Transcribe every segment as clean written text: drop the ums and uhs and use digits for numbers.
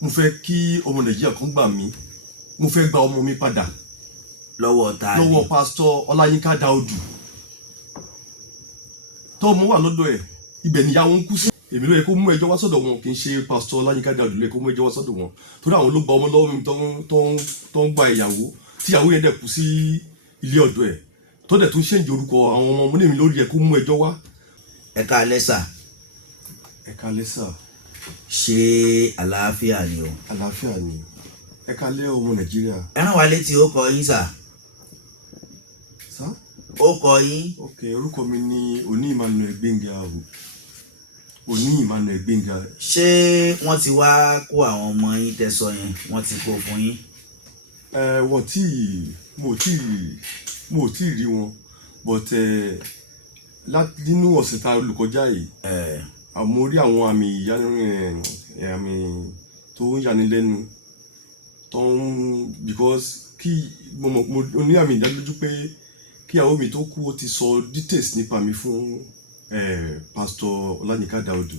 mo fẹ́ kí ọmọ Nàìjíríà kan gbà mí, mo fẹ́ gba ọmọ mi padà lọ́wọ́ pásítọ̀ Ọláyínká Dáúdù tó mo wà lọ́dọ̀ ẹ̀, ibẹ̀ ni ìyàwó ń kú sí. Èmi ló yẹ kó mú ẹjọ́ wá sọ́dọ̀ wọn, kì í ṣe pásítọ̀ Ọláyínká Dáúdù ló yẹ kó mú ẹjọ́ wá sọ́dọ̀ wọn, torí àwọn ló gba ọmọ lọ́wọ́ mi tó ń gba ìyàwó tí ìyàwó yẹn dẹ̀ kú sí ilé ọ̀dọ̀ ẹ̀ tó dẹ̀ tún ṣèǹjì orúkọ àwọn ọmọ mi lórí ẹ̀ kó mú ẹjọ́ wá. Ẹ káalẹ́ sà. Ẹ káalẹ́ sà. Ṣé àlàáfíà ni o? Àlàáfíà ni. Ẹ káalẹ́ ọmọ Nàìjíríà. Ẹ rán wa létí ó kọ yín sà. Sà? Ó kọ yín. Ok, orúkọ mi ni Òní Emmanuel Gbénga o. Òní Emmanuel Gbénga. Ṣé wọ́n ti wá kó àwọn ọmọ yín tẹ́sọ yẹn, wọ́n ti kó fún yín? Wọ́n tí mo tí rí wọn, but nínú ọ̀sẹ̀ tá a lò kọjá yìí mo rí àwọn àmì tó ń yanilẹ́nu tó ń because kí mo ní àmì ìdánilójú pé kí ìyàwó mi tó kú ó ti sọ details nípa mi fún Pastor Ọláyínká Dáúdù,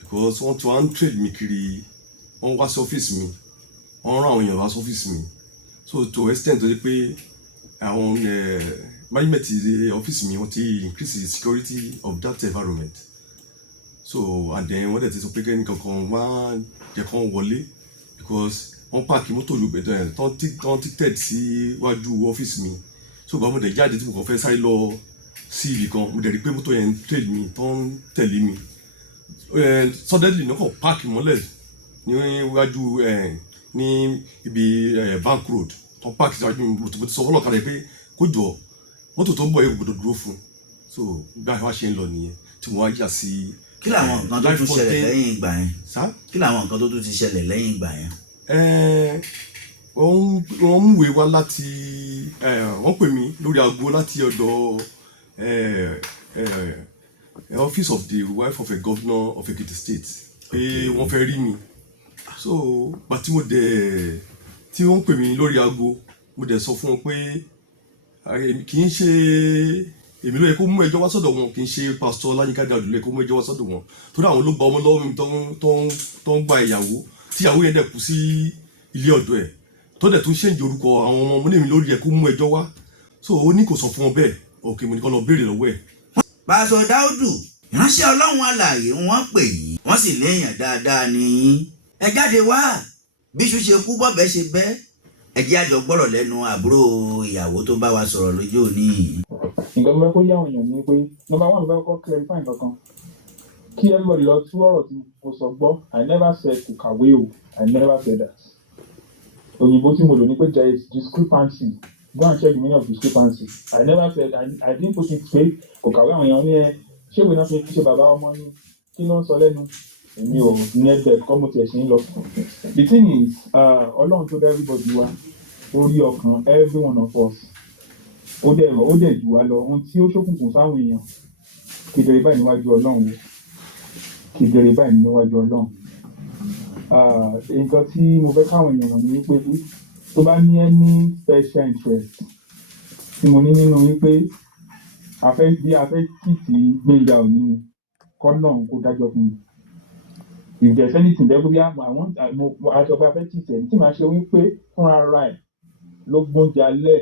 because wọ́n ti wá ń trade mi kiri, wọ́n wá sí ọ́fíìsì mi, wọ́n rán àwọn èèyàn wá sí ọ́fíìsì mi, so to extent tó dé pé àwọn management ọ́fíìsì mi wọ́n ti increase the security of that environment, so and then wọ́n dẹ̀ ti sọ pé kẹ́ni kankan wá jẹ́ kán wọlé because wọ́n páàkì mọ́tò yorùbá tán ticketed sí wájú ọ́fíìsì mi, so gba mo dẹ̀ jáde tí mo kàn fẹ́ sáré lọ sí ibì kan, mo dẹ̀ rí pé mọ́tò yẹn trade mi tán tẹ̀lé mi, suddenly náà kàn páàkì mọ́lẹ̀ níwájú ní ibi bank road tán páàkì síwájú mi, mo ti sọ fọlọ́kadà pé kó jọ mọ́tò tó ń bọ̀ yẹn gbọ́dọ̀ dúró fún, so bí a ṣe ń lọ nìyẹn tí mo wá yà sí. Kí làwọn nǹkan tó tún ṣẹlẹ̀ lẹ́yìn ìgbà yẹn? Kí làwọn nǹkan tó tún ti ṣẹlẹ̀ lẹ́yìn ìgbà yẹn? Wọ́n múwèé wá láti wọ́n pè mí lórí aago láti ọ̀dọ̀ office of the wife of a governor of Ekiti State pé wọ́n fẹ́ rí mi, so bàtí tí wọ́n pè mí lórí aago mo dẹ̀ sọ fún wọn pé kì í ṣe èmi ló yẹ kó mú ẹjọ́ wá sọ́dọ̀ wọn, kì í ṣe Pastor Ọláyínká Dáúdù ló yẹ kó mú ẹjọ́ wá sọ́dọ̀ wọn, torí àwọn ló gba ọmọ lọ́wọ́ mi tó ń gba ìyàwó tí ìyàwó yẹn dẹ̀ kú sí ilé ọ̀dọ̀ ẹ̀ tó dẹ̀ tún ṣèǹjì orúkọ àwọn ọmọ mi lórí ẹ̀ kó mú ẹjọ́ wá, so ó ní kò sọ fún wọn bẹ́ẹ̀, òkè mo ní kó lọ béèrè lọ́wọ́ ẹ̀. Pastor Dáúdù, ìránṣẹ́ Ọlọ́run alààyè wọ́n pè yín, wọ́n sì léèyàn dáadáa ní yín. Ẹ jáde wá, bíṣu ṣe kú bọ́bẹ̀ ṣe bẹ́, ẹ jẹ́ àjọ gbọ́rọ̀ lẹ́nu àbúrò ìyàwó tó bá wa sọ̀rọ̀ lójú òní. Nǹkan mẹ́kó yá àwọn èèyàn ní pé number one fẹ́ kọ́ clarify nǹkan kí everybody lọ tú ọ̀rọ̀ tí mo sọ gbọ́. I never said kò kàwé o, I never said that. Òyìnbó tí mo lò ní pé there is discrepancy, go and check the meaning of discrepancy. I never said I didn't put it pé kò kàwé. Àwọn èèyàn ní ṣé ìwé náà fi ṣe bàbá ọmọ ní kí ló ń sọ lẹ́nu, èmi ò ní ẹgbẹ́ kọ́ mo tiẹ̀ ṣe ń lọ. The thing is Ọlọ́run tó dá everybody wá orí ọkàn every one of us ó dẹ̀ jù wá lọ. Ohun tí ó ṣókùnkùn fáwọn èèyàn kedere báyìí níwájú Ọlọ́run, kedere báyìí níwájú Ọlọ́run. Nǹkan tí mo fẹ́ káwọn èèyàn mọ̀ ní wípé tó bá ní any special interest tí mo ní nínú wípé a fẹ́ kìtì Gbénga Òní ni kọ́nà kó dájọ́ fún mi. If there's anything there bí àwọn aṣọ pé a fẹ́ kìtì ẹ̀ tí màá ṣe wípé fúnra ara ẹ̀ ló gbóúnjẹ alẹ́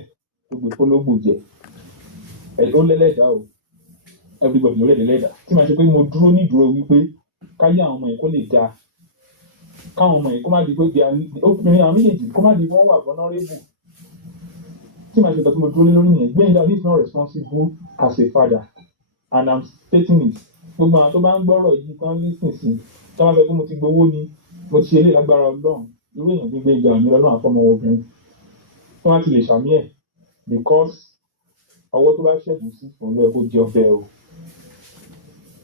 tó gbé fọlọ́gbò jẹ ó lẹ́lẹ́dàá o, everybody ló lẹ́lẹ́dàá. Tí màá ṣe pé mo dúró nídúró wípé káyé àwọn ọmọ yẹn kó lè dáa, káwọn ọmọ yẹn kó má di pé obìnrin àwọn méjèèjì kó má di wọ́n wà vulnerable. Tí màá ṣe pé mo dúró lórí yẹn, Gbénga is not responsible as a father and I'm stating it. Gbogbo àwọn tó bá ń gbọ́rọ̀ yìí tán lísìn sí tí wọ́n fẹ́ pé mo ti gbowó ni mo ti ṣe eléyìí lágbára Ọlọ́run, irú èèyàn bí Gbénga Òní Ọlọ́run àfọmọ obìnrin tí wọ́n ti lè ṣàmì ẹ̀ because ọwọ́ tó bá ṣẹ́gun sí òun ló yẹ kó jẹ ọbẹ̀ o.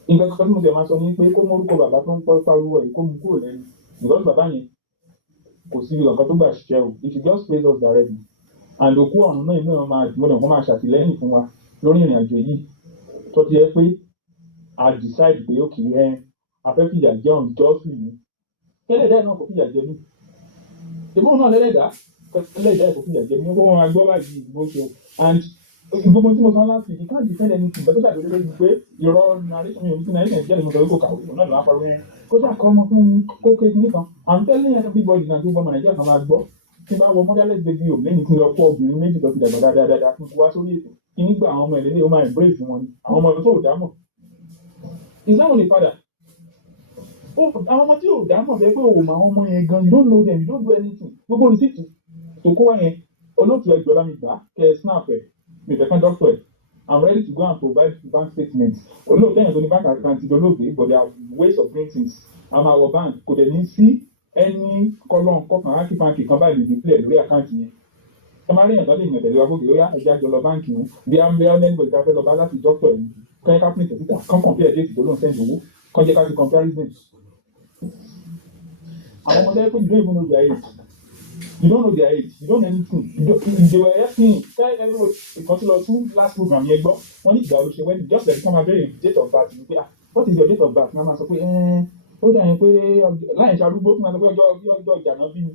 Nǹkan kan tí mo tẹ̀ máa sọ ni pé kó mórúkọ bàbá tó ń pọ́ pariwo ẹ̀ kó mú kúrò lẹ́nu because bàbá yẹn kò sí nǹkan tó gbà ṣiṣẹ́ o. If you just praise us directly and òkú ọ̀run náà inú ẹ̀ máa dùn kó máa ṣàtìlẹ́yìn fún wa lórí ìrìn àjò yìí tó ti yẹ pé a decide pé ó kì í a fẹ́ fìyà jẹ ọ̀hún justly ni. Kẹ́lẹ́dàá náà kò fìyà jẹ mí, ìbọn náà lẹ́lẹ́dàá kò fìyà jẹ mí, ó wọ́n máa gbọ́ báyìí ìbò ṣe and gbogbo tí mo sọ láti you can't defend anything but tó dàbí lórí pé irọ́ narration mi ò ní sí narration jẹ́ ìmọ̀tò kò kàwé náà ló wá parọ́ yẹn kó ṣàkọ́ ọmọ fún mi kó ké kíní kan I'm telling everybody náà tó gbọ́mọ Nàìjíríà kan máa gbọ́ tí bá wọ motherless baby home lẹ́yìn tí lọ kó obìnrin méjì tó ti dàgbà dáadáa fún wá sórí ètò kí nígbà àwọn ọmọ ẹ̀lẹ́lẹ́ ó máa embrace wọn ni àwọn ọmọ tó ò dámọ̀ is that only father àwọn ọmọ tí ò dámọ̀ fẹ́ pé òun àwọn ọmọ yẹn gan you don't know them you don't do anything gbogbo rìsíìtì tó kó wá yẹn olóòtú ẹgbẹ́ ọlá mi gbà kẹ́ ẹ snap ẹ̀ mi fẹ́ kán doctor ẹ̀ I'm ready to go and provide bank statements olóòtú ẹ̀yìn tó ní bank account ìdólóògbé but there are ways of doing things àmọ́ àwọ̀ bank kò dẹ̀ ní sí ẹni kọlọ́n kọkàn ákí báńkì kan báyìí lè display lórí àkáǹtì yẹn ẹ máa rí èèyàn tó lè yàn tẹ̀lé wa gbogbo ó yá ẹja jọ lọ báńkì yẹn bí a lẹ́nu ìta fẹ́ lọ bá láti doctor yìí kọ́yẹ́ ká pín tẹ̀síta kán compare date tó lóun send owó kán jẹ́ ká fi comparison àwọn ọmọdé pé you don't even know their age you don't know their age you don't know anything they were asking tell everyone ìkan tí lọ tún last program yẹn gbọ́ wọ́n ní ìgbà oṣù when just like come abẹ́rẹ́ date of birth ni pé what is your date of birth ní a máa sọ pé ó dà yẹn pé láyìn ṣàrúgbó fún mi ọjọ́ ìjà náà bí mi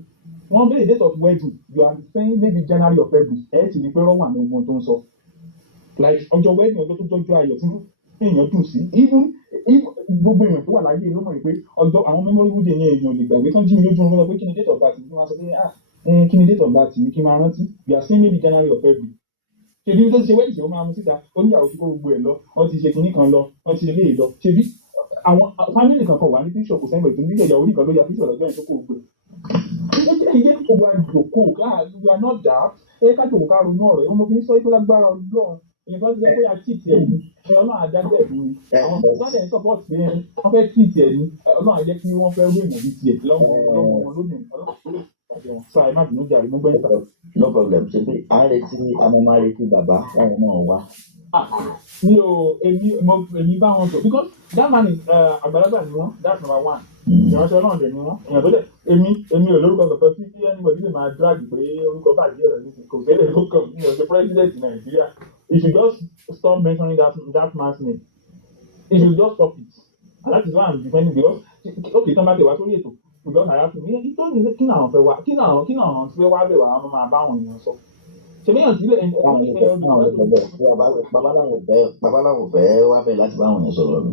wọ́n béèrè date of wedding you are saying maybe January or February ẹ̀ sì ní pé rọ́wà ní ogun tó ń sọ like ọjọ́ wedding ọjọ́ tó jọjọ́ ayọ̀ tí èèyàn dùn sí even gbogbo èèyàn tó wà láyé ló mọ̀ pé ọjọ́ àwọn memorable day yẹn èèyàn lè gbàgbé tán jí mi lójú wọn pé kí ni date of birth mi wọ́n sọ pé kí ni date of birth mi kí n máa rántí you are saying maybe January or February ṣèbí tó ti ṣe wedding ṣe ó máa mú síta oníyàwó tí kò gbogbo ẹ̀ lọ wọ́n ti ṣe kinní kan lọ wọ́n ti ṣe léè lọ ṣèbí àwọn family kankan wà ní píṣọ̀ kò sẹ́yìn pẹ̀lú nígbà ìyàwó nìkan ló ya píṣọ̀ lọ́jọ́ ìṣókò gbé ẹ̀yẹ́ gbogbo àjòkó we are not that ẹ̀yẹ́ ká jòkó ká ronú ọ̀rọ̀ ẹ̀wọ̀n mo fi ń sọ ìpínlẹ̀ agbára Ọlọ́run ìgbà tí wọ́n fẹ́ ya kíìtì ẹ̀ ní Ọlọ́run àjájẹ́ ẹ̀ fún mi àwọn ìgbàdẹ̀ ń support pé wọ́n fẹ́ kíìtì ẹ̀ ní Ọlọ́run àjẹ́ kí wọ́n fẹ́ rú èèyàn bíi tiẹ̀ lọ́wọ́ lónìí sáà ẹ má bínú jàre mo gbẹ́ ìta. No problem ṣe pé à ń retí àmọ́ máa retí bàbá láwọn náà wá. mi ò èmi bá wọn sọ because that man is àgbàlagbà ni wọn that's number one ìránṣẹ́ náà dẹ̀ ni wọn èèyàn tó dẹ̀ èmi ò lórúkọ kankan tí anybody lè máa drag pé orúkọ bàjẹ́ ọ̀rọ̀ nísìnyí kò fẹ́lẹ̀ lórúkọ mi ò ṣe president Nàìjíríà you should just stop mentioning that man's name you should just stop it and that is why I'm defending because okay tán bá tẹ̀ wá sórí ètò because I have to me tó ní kí náà fẹ́ wá kí náà fẹ́ wá bẹ̀ wá wọn máa bá àwọn èèyàn sọ ṣèléyàn sílẹ̀ bàbá làwọn fẹ́ wá bẹ̀ láti bá àwọn yẹn sọ̀rọ̀ mi.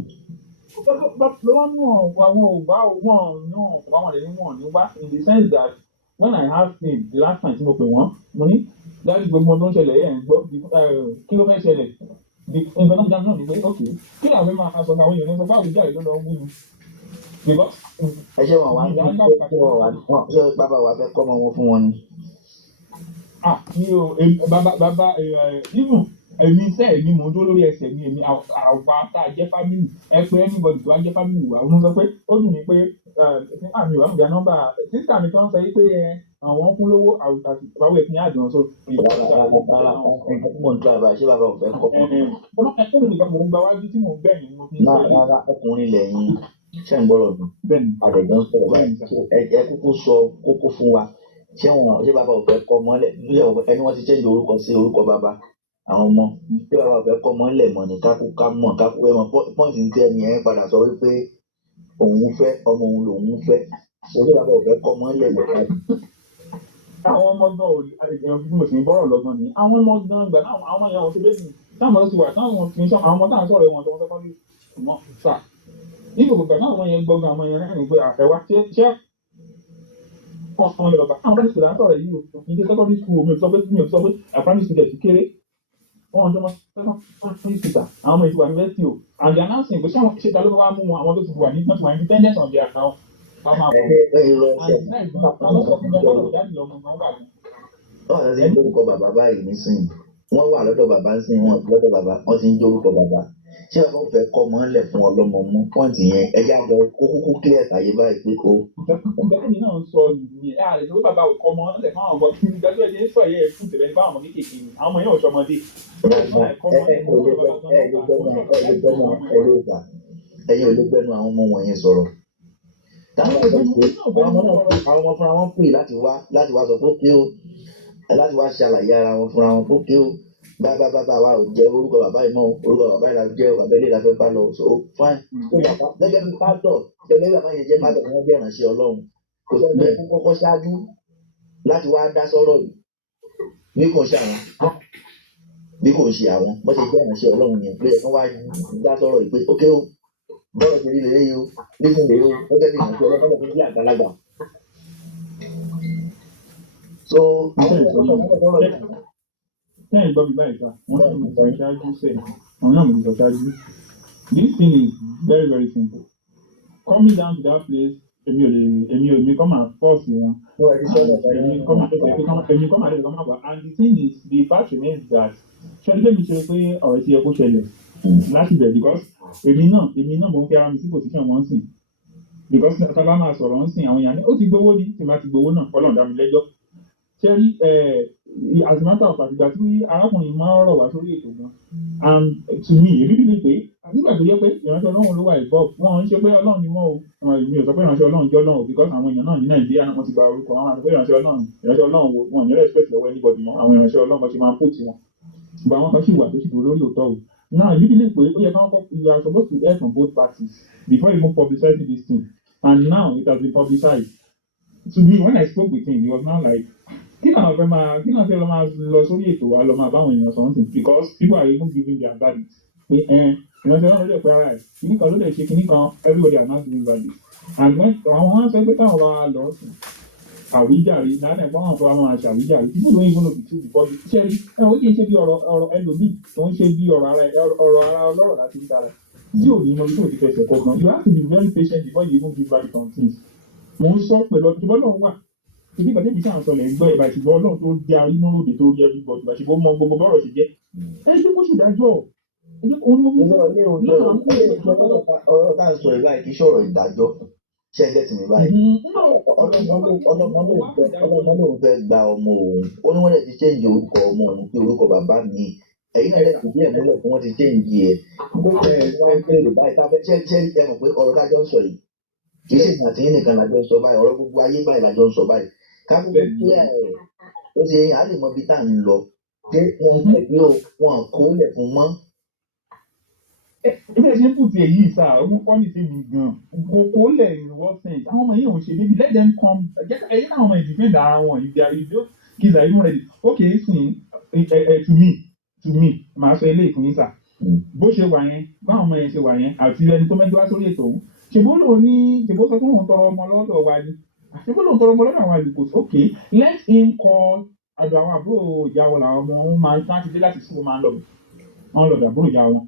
wọ́n mú àwọn ògbà wọn lè ní wọn ní wá in the sense that when I asked him the last time tí mo pè wọ́n mo ní dájú gbogbo tó ń ṣẹlẹ̀ ẹ̀ ń gbọ́ kí ló fẹ́ ṣẹlẹ̀ nǹkan tó ń dáná náà ni pé ok kí làwọn fẹ́ máa sọ àwọn èèyàn sọ pé àwùjọ àìló lọ wú ni ẹ ṣé wọn wá ní ṣé bàbá wa fẹ́ kọ́ ọmọ wọn fún wọn ni. mi ò bàbá even èmi mò ń dúró lórí ẹsẹ̀ mi èmi àwa tá a jẹ́ family ẹ pé anybody tó wá jẹ́ family wa wọ́n sọ pé ó dùn mí pé àmì ìwà àmì nọ́mbà sísá mi kan sọ pé àwọn kún lówó àti ìpàwọ̀ ẹ̀kín àdùn sọ. mo ń tọ́ àbá ṣé bàbá ò fẹ́ kọ́ fún mi. ọlọ́pàá nìkan mò ń gba wájú tí mò ń gbẹ̀yìn mo fi ń sọ. rárá ọkùnrin lẹ́yìn ṣé ń gbọ́dọ̀ dùn àdẹ̀gbọ́n sọ̀rọ̀ báyìí ẹ kúkú sọ kókó fún wa ṣé bàbá ò fẹ́ kọ́ mọ́lẹ̀ ẹni wọ́n ti change orúkọ sí orúkọ bàbá àwọn ọmọ ṣé bàbá ò fẹ́ kọ́ mọ́lẹ̀ mọ́ ni kákú ẹ mọ̀ pọ́ǹtì ní tẹ́ni ẹ̀ padà sọ wípé òun fẹ́ ọmọ òun lòun fẹ́ ṣé bàbá ò fẹ́ kọ́ mọ́lẹ̀ lọ́ta. àwọn ọmọ gan bí mo sì ń bọ́rọ̀ lọ́gbọ́n ni àwọn ọmọ gan gbà náà àwọn ọmọ yẹn wọn ti bẹ́ẹ̀ ni táwọn ti wà táwọn fi ń sọ àwọn ọmọ táwọn sọ̀rọ̀ wọn tó wọ́n fẹ́ kọ́ ní wọn sà nínú gbogbo náà àwọn yẹn gbọ́ngàn àwọn yẹn rẹ́rìn pé àfẹ́wá ṣé wọ́n lọ bá àwọn bá ti sọ̀rọ̀ àtọ̀rọ̀ yìí o ní secondary school mi ò sọ pé primary student kéré wọ́n jọ secondary school àwọn ọmọ ìtura university o and they announcing pé ṣé àwọn ṣe ta ló wá mú wọn àwọn tó ti wà ní not my independence on their account àwọn àpò àwọn sọ fún mi ọgbọ́dọ̀ jáde lọ́mọ ọmọ ọgbà mi. wọ́n ti ń dórúkọ bàbá báyìí nísìnyí wọ́n wà lọ́dọ̀ bàbá nísìnyí wọ́n lọ́dọ̀ bàbá wọ́n ti ń dórúkọ bàbá ṣé ọkọ fẹ́ kọ́ mọ́lẹ̀ fún ọlọ́mọ mú pọ́ǹtì yẹn ẹ̀yà lọ kó kúkú clear ṣàyè báyìí pé o. ọ̀gbẹ́ni náà ń sọ nìyẹn ààrẹ tó bàbá ò kọ́ mọ́lẹ̀ fún àwọn ọmọ kí ìdájọ́ ẹ̀jẹ̀ ń sọ yẹ fún tẹ̀lé ní báwọn ọmọ kéékèèké ni àwọn ọmọ yẹn ò sọmọdé. ẹ̀yin ò lè gbẹ́nu àwọn ọmọ wọ̀nyẹn sọ̀rọ̀. táwọn ọmọ fúnra wọn pè láti wá sọ pé ókè o láti wá ṣàlàyé ara wọn fúnra wọn pé ókè o bàbá wa ò jẹ orúkọ bàbá yìí mọ́ orúkọ bàbá yìí la jẹ bàbá ilé la fẹ́ bá lọ so fine gẹ́gẹ́ bí pásítọ̀ gẹ́gẹ́ bí bàbá yẹn jẹ́ pásítọ̀ wọn jẹ́ ìránṣẹ́ Ọlọ́run kò sẹ́ni tó kọ́kọ́ ṣáájú láti wá dá sọ́rọ̀ yìí bí kò ṣe àwọn bó ṣe jẹ́ ìránṣẹ́ Ọlọ́run yẹn pé ẹ̀kan wá dá sọ́rọ̀ yìí pé ókè o bọ́ọ̀lù ṣe rí lélẹ́yìí o nísìn lè o gẹ́gẹ́ bí ìrántí ọlọ́pàá tó ń jẹ́ àgbàlagbà. So àwọn ọmọ sọ̀rọ̀ yìí. Tẹ́yìn gbọ́ mi báyìí sá, wọ́n náà mo sọ ṣáájú sẹ́yìn, àwọn náà mo sọ ṣáájú. This thing is very very simple. Coming down to that place, èmi come and force wọn. Èmi come and wá. And the thing is, the fact remains that ṣẹ́ni mi ṣe pé ọ̀rẹ́ ti yẹ kó ṣẹlẹ̀ láti bẹ̀ because èmi náà mo ń fi ara mi sí position wọn sìn. Because sábà máa sọ̀rọ̀ ń sìn àwọn èèyàn ní ó ti gbowó ní tí màá ti gbowó náà Ọlọ́run dá mi lẹ́jọ́. Ṣé rí as a matter of fact ìgbà tí arákùnrin máa ń rọ̀ wá sórí ètò gan and to me èmi bí lè pé nígbà tó yẹ pé ìránṣẹ́ Ọlọ́run ló wà involved wọn ń ṣe pé Ọlọ́run ni wọ́n o mi ò sọ pé ìránṣẹ́ Ọlọ́run jẹ́ Ọlọ́run because àwọn èèyàn náà ní Nàìjíríà náà wọ́n ti gba orúkọ wọn àti pé ìránṣẹ́ Ọlọ́run wo wọn ní respect lọ́wọ́ anybody mọ́ àwọn ìránṣẹ́ Ọlọ́run bá ṣe máa ń put wọn ṣùgbọ́n àwọn kan sì wà tó sì dúró lórí òótọ́ o now you believe pé ó yẹ káwọn kọ́ you are supposed to hear from both parties before you even publicize this thing and now it has been publicized to me when I spoke with him he was now like kí náà fẹ́ máa lọ sórí ètò wa lọ máa báwọn èèyàn something because people are even giving their verdict pé ìránṣẹ́ náà ló dẹ̀ pẹ́ ara ẹ̀ kíní kan ló dẹ̀ ṣe kíní kan everybody are now giving verdict and when àwọn wọn sọ pé táwọn bá lọ sùn àwíjàre náà ẹ̀ fọ́nrán fún àwọn àṣàwíjàre people don't even know the truth before the ṣe ó kì í ṣe bí ọ̀rọ̀ ẹlòmíì tó ń ṣe bí ọ̀rọ̀ ara ọlọ́rọ̀ láti ń dára tí ò ní mọ ibi tó ti fẹsẹ̀ kọ̀ọ̀kan you have to be very patient before you even give verdict on things mo ń sọ pẹ̀lú ọ̀dùnbọ̀ náà wà ìdí ìgbà tẹ́bi sáà sọ lẹ̀ ń gbọ́ ìbá ìṣùgbọ́n Ọlọ́run tó di arínúròdè tó rí everybody ìbá ìṣùgbọ́n mọ gbogbo bọ́rọ̀ ṣe jẹ́ ẹ jẹ́ kó ṣèdájọ́ ẹ jẹ́ kó ní mo ọ̀rọ̀ tá à ń sọ ìbá kì í ṣọ̀rọ̀ ìdájọ́ ṣe ń gẹ́tì mi báyìí ọlọ́mọ lòun fẹ́ gba ọmọ òun ó ní wọ́n lè ti change orúkọ ọmọ òun pé orúkọ bàbá mi ẹ̀yin náà lè fi díẹ̀ múlẹ̀ fún wọ́n ti change ẹ̀ bó ṣe wọ́n ń bèrè báyìí tá a fẹ́ ṣe ẹ mọ̀ pé ọ̀rọ̀ kájọ ń sọ yìí kì í ṣe ìgbà tí nìkan lájọ ń sọ báyìí ọ̀rọ̀ gbogbo ayé báyìí lájọ ń sọ báyìí kábíyè kílẹ̀ ó ṣe yẹn á lè mọ ibi tá à ń lọ pé wọn fẹ́ pé wọn kó lẹ̀ fún mọ́. ilé ṣe ń pùtì èyí sá ọmọ kọ́ni sí mi gan kò lẹ̀ in what sense àwọn ọmọ yìí ò ṣe débi let them come ẹ̀yẹ́ náà ọmọ ìdìfẹ́ dára wọn ìdí àrídó kids are even ready okay sìn to me màá sọ eléyìí fún yín sá bó ṣe wà yẹn báwọn ọmọ yẹn ṣe wà yẹn àti ẹni tó mẹ́jọ wá sórí ètò òun ṣèbó sọ fún òun tọrọ ọmọ lọ́dọ̀ wa ni ṣèbó lòun tọrọ ọmọ lọ́dọ̀ àwọn àlùkò okay let him call àdó àwọn àbúrò ìyá wọn làwọn ọmọ wọn máa ń tán ti dé láti sùn máa ń lọ wọn lọ́dọ̀ àbúrò ìyá wọn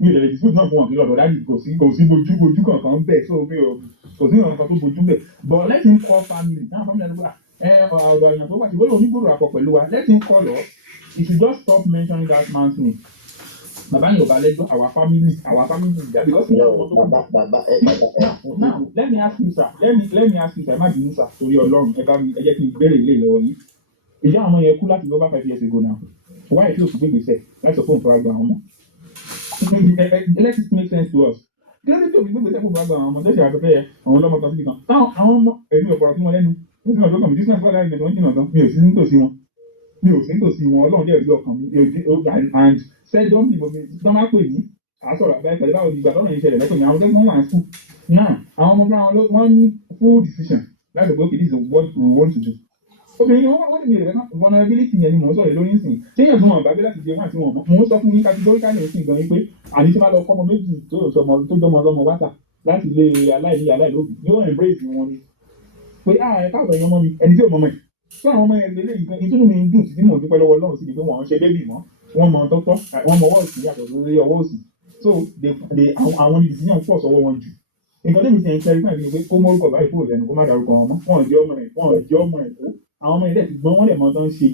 mi ò lè dispute náà fún wọn kí lọ́dọ̀ dájú kò sí bojú kankan bẹ́ẹ̀ so mi ò kò sí nǹkan tó bojú bẹ́ẹ̀ but let him call family náà family àdúgbò ọ̀dọ̀ àyàn tó wà ṣèbó lòun onígbòrò àpọ̀ pẹ̀lú wa let him call us he should just stop mentioning that man's name. Bàbá yóò bá lẹ́jọ́ our family ìjà because now let me ask you sir ẹ má bínú sir torí Ọlọ́run ẹ jẹ́ kí n béèrè ilé lọ́wọ́ yìí ìjà àwọn ọmọ yẹn kú láti over 5 years ago now why tí o sì gbégbèsè láti sọ fún òun fún àgbà àwọn ọmọ let it make sense to us kí ló dé tí o sì gbégbèsè fún òun àgbà àwọn ọmọ tẹ́sí àgbẹ̀fẹ́ yẹ àwọn ọlọ́mọ kan síbi kan táwọn àwọn ọmọ ẹ̀mí ọ̀pọ̀lọpọ̀ tí wọ́n lẹ́nu ó sì náà lọ́kàn mi dísínà fún aláìní ẹ̀dọ̀ jìnnà gan mi ò sí nítòsí wọn Ọlọ́run dẹ̀ rí ọkàn mi and sẹ́dọ̀ mi bòmí tó máa pè mí àsọ̀rọ̀ àbẹ́ pẹ̀lú báwo ìgbà tọ́nà yìí ṣẹlẹ̀ lẹ́kọ̀ọ́ ní àwọn tẹ́gbọ́n wà ń school now àwọn ọmọ fúnra wọn ní full decision láti gbé okay this is what we want to do obìnrin wọ́n ní ìrẹ̀lẹ̀ vulnerability yẹn ni mò ń sọ̀rọ̀ lórí ìsìn tí èèyàn tún wọn bá gbé láti jẹun àti wọn mò ń sọ fún yín categorically ìsìn gan pé àní tí wọ́n lọ kọ́ ọmọ méjì tó jọmọ ọlọ́mọ wáta láti ilé aláìlóbi yóò embrace wọn ni pé ẹ káàbọ̀ ẹ̀yàn ọmọ mi ẹni tí ò mọ̀ mọ̀ so àwọn ọmọ yẹn lélẹ́yìn gan ìtúnú mi ń dùn sí mò ń dúpẹ́ lọ́wọ́ Ọlọ́run sí ni pé wọ́n ṣe bébì mọ́ wọ́n mọ tọ́tọ́ wọ́n mọ ọwọ́ òsì yàtọ̀ lórí ọwọ́ òsì so àwọn decision pọ̀ sọ́wọ́ wọn jù nǹkan tẹ́mi ti ń kẹ́rí fún ẹ̀mí pé kó mórúkọ báyìí kúrò lẹ́nu kó má darúkọ wọn mọ́ wọn jẹ́ ọmọ rẹ̀ kó àwọn ọmọ ilẹ̀ ti gbọ́n wọ́n lè mọ tán ṣe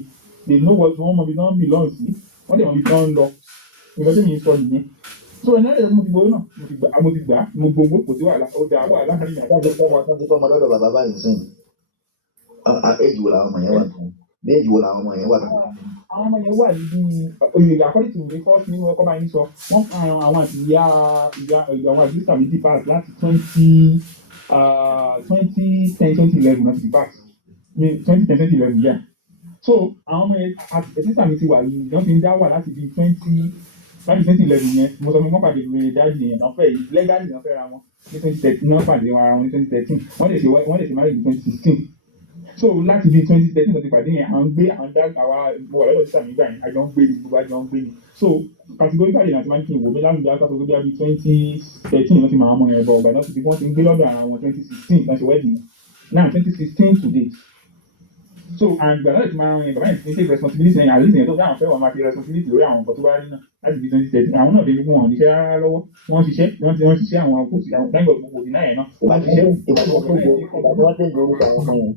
they know what wọ́n mọ bí tán belong sí wọ́n lè mọ bí tán ń lọ nǹkan tẹ́mi ń sọ nìyẹn so ẹ̀ náà lè mo ti gbowó náà mo ti gbà mo gbogbo kò sí wàhálà ó da wàhálà láàrin ìyá. wọ́n ti fọ́ ọmọ lọ́dọ̀ bàbá báyìí sìn éèjì wo làwọn ọmọ yẹn wà fún bí éèjì wo làwọn ọmọ yẹn wà fún. àwọn ọmọ yẹn wà níbi oyè according to the first nínú ọkọ báyìí sọ wọ́n àwọn àti ìyá àwọn àti sísà méjì pass láti 2010-2011 náà ti pass 2010-2011 yẹn so àwọn ọmọ yẹn àti sísà mi ti wà yìí wọ́n ti ń dá wà láti bí 2011 yẹn mo sọ fún wọn pàdé ìwé dájú yẹn náà fẹ́ yìí lẹ́gàlì náà fẹ́ra wọn ní 2013 náà pàdé ara wọn ní 2013 wọ́n lè ṣe marriage ní 2016 so láti bí 2013 tó ti pàdé yẹn àwọn gbé àwọn dá àwa mo wà lọ́dọ̀ sísà mi gbà yẹn àjọ ń gbé ni gbogbo àjọ ń gbé ni so categorically náà ti máa ń kí n wò mí láwùjọ akásọ tó bí i 2013 ló ti máa ń mọ ẹ̀ bọ̀ ọ̀gbà náà ti fi wọ́n ti ń gbé lọ́dọ̀ àwọn 2016 láti wedding now 2016 to date so and gbàdá ti máa ń rìn bàbá yẹn ti take responsibility yẹn àlejò yẹn tó dáhùn fẹ́ wọ́n máa fi responsibility lórí àwọn nǹkan tó bá rí náà láti bí 2013 àwọn náà débi fún wọn níṣẹ́ rárá lọ́wọ́ wọ́n ṣiṣẹ́ àwọn kòsì àwọn dáńgọ̀ gbogbo òdì náà yẹn náà wọ́n ṣiṣẹ́ wọ́n tẹ̀lé orúkọ àwọn ọmọ yẹn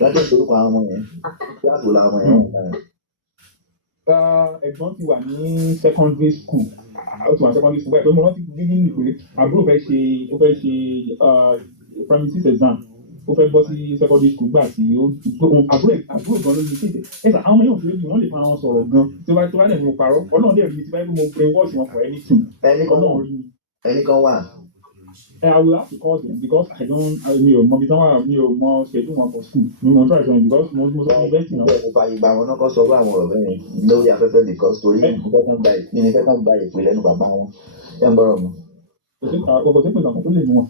lọ́jọ́ ìdorúkọ àwọn ọmọ yẹn kíláàsì wo làwọn yẹn wọ́n gbà yẹn. Ẹ̀gbọ́n ti wà ní secondary school ó ti wà ní secondary school báyìí tó ní wọ́n ti dídí ní ìpè àbúrò fẹ́ ṣe primary six exam ó fẹ́ bọ́ sí secondary school gbà tí àbúrò gan ló ní kéde ẹ̀sà àwọn ọmọ yóò fi lójú wọn lè fa wọn sọ̀rọ̀ gan tí ó bá dẹ̀ fi mo parọ́ ọlọ́run dẹ̀ rí mi tí báyìí mo brain wash wọn for anything ọlọ́run rí mi. ẹnìkan wà. I will have to call them because mi ò mọ bí táwọn mi ò mọ schedule wọn for school mi ò try to because mo sọ fún bẹ́ẹ̀tì náà. mo fààyè gba àwọn náà kọ́ sọ fún àwọn ọ̀rọ̀ bẹ́ẹ̀ lórí afẹ́fẹ́ because torí mi fẹ́ kàn gba ìpè lẹ́nu bàbá wọn ẹ̀ ń bọ̀rọ̀ mọ́. Ọkọ̀ tó pè lọ́kọ̀ tó lè mú wọn.